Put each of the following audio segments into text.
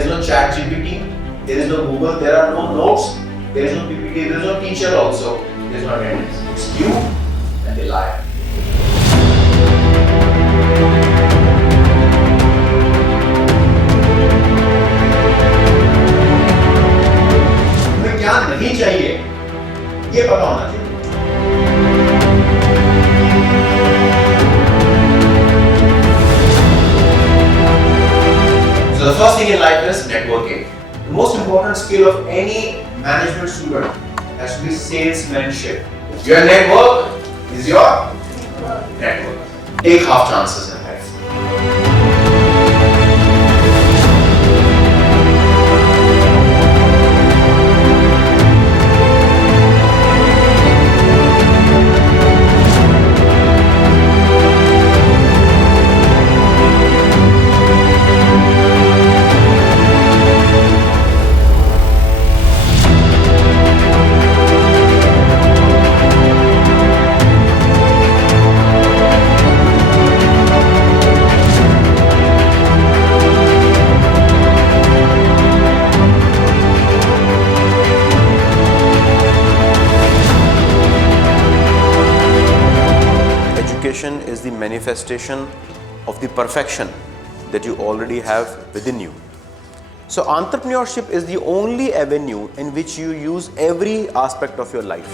is no chat GPT, there is no Google, there are no notes, there is no PPT, there is no teacher also, there is no attendance. It's you and the liar. तुम्हें क्या नहीं चाहिए ये पता होना चाहिए. So the first thing in life is networking. The most important skill of any management student has to be salesmanship. Your network is your network. Take half chances in life. Education is the manifestation of the perfection that you already have within you. So entrepreneurship is the only avenue in which you use every aspect of your life.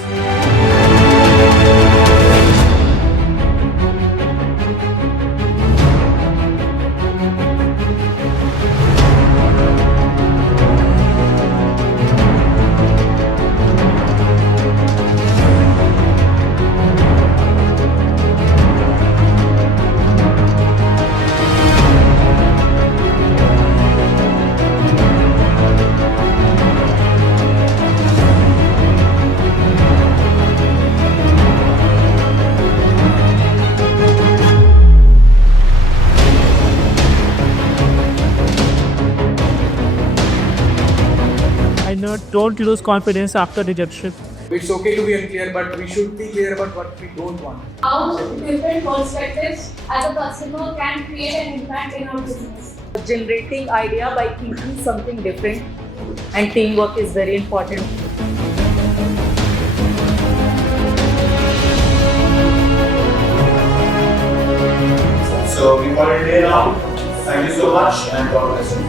Don't lose confidence after rejection. It's okay to be unclear, but we should be clear about what we don't want. How different perspectives as a customer can create an impact in our business. Generating idea by thinking something different, and teamwork is very important. So we call it a day now. Thank you so much and God bless you.